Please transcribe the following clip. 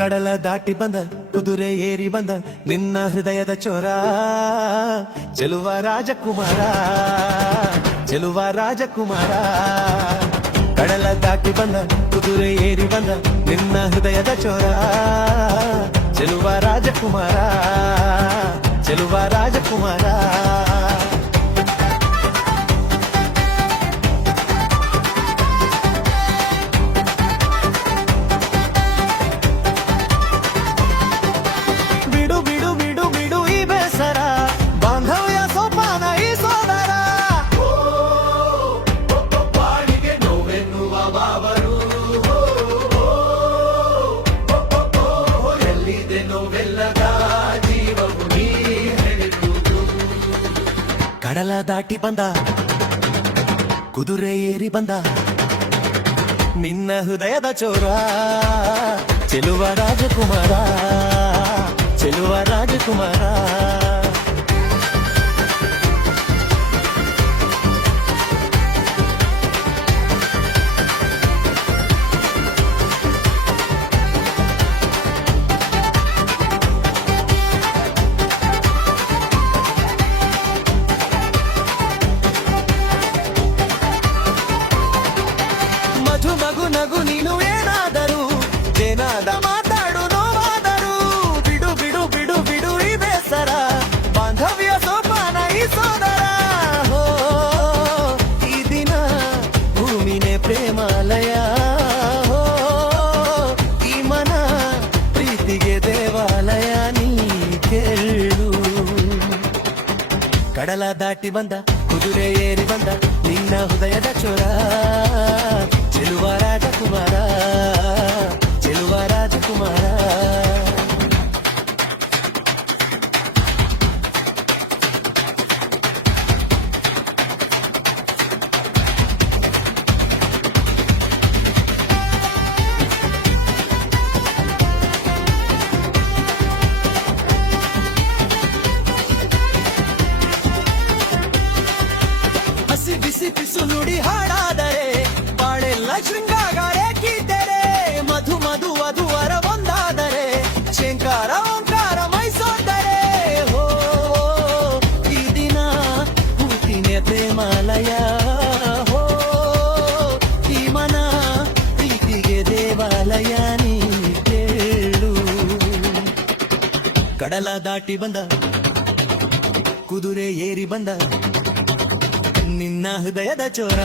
ಕಡಲ ದಾಟಿ ಬಂದ ಕುದುರೆ ಏರಿ ಬಂದ ನಿನ್ನ ಹೃದಯದ ಚೋರ ಚೆಲುವ ರಾಜಕುಮಾರ ಚೆಲುವ ರಾಜಕುಮಾರ ಕಡಲ ದಾಟಿ ಬಂದ ಕುದುರೆ ಏರಿ ಬಂದ ನಿನ್ನ ಹೃದಯದ ಚೋರ ಚೆಲುವ ರಾಜಕುಮಾರ ಚೆಲುವ ರಾಜಕುಮಾರ ಕಡಲ ದಾಟಿ ಬಂದ ಕುದುರೆ ಏರಿ ಬಂದ ನಿನ್ನ ಹೃದಯದ ಚೋರ ಚೆಲುವ ರಾಜಕುಮಾರ ಚೆಲುವ ರಾಜಕುಮಾರ ಮಗು ನಗು ನೀನು ಏನಾದರೂ ಏನಾದ ಮಾತಾಡು ನೋವಾದರೂ ಬಿಡು ಬಿಡು ಬಿಡು ಬಿಡು ಈ ಬೇಸರ ಬಾಂಧವ್ಯ ಸೋಪಾನ ಈ ಸೋದರ ಹೋ ಈ ದಿನ ಭೂಮಿನೇ ಪ್ರೇಮಾಲಯ ಹೋ ಈ ಮನ ಪ್ರೀತಿಗೆ ದೇವಾಲಯ ನೀ ಕೇಳು ಕಡಲ ದಾಟಿ ಬಂದ ಕುದುರೆ ಏರಿ ಬಂದ ನಿನ್ನ ಹೃದಯದ ಚೋರ ಚೆಲುವ ರಾಜಕುಮಾರ ಚೆಲುವ ರಾಜಕುಮಾರ ಹಸಿ ಬಿಸಿ ಪಿಸು ನುಡಿ ಹಾಡಾದರೆ ಬಾಳೆಲ್ಲ ಶೃಂಗಾಗಾರೆ ಕೀತೆರೆ ಮಧು ಮಧು ವಧುವರ ಒಂದಾದರೆ ಶಂಕಾರ ಓಂಕಾರ ಮೈಸೋದರೆ ಹೋ ಈ ದಿನ ಭೂತಿನೇ ಪ್ರೇಮಾಲಯ ಹೋ ಈ ಮನ ಪ್ರೀತಿಗೆ ದೇವಾಲಯ ನೀ ಕೇಳು ಕಡಲ ದಾಟಿ ಬಂದ ಕುದುರೆ ಏರಿ ಬಂದ ನಿನ್ನ ಹೃದಯದ ಚೋರ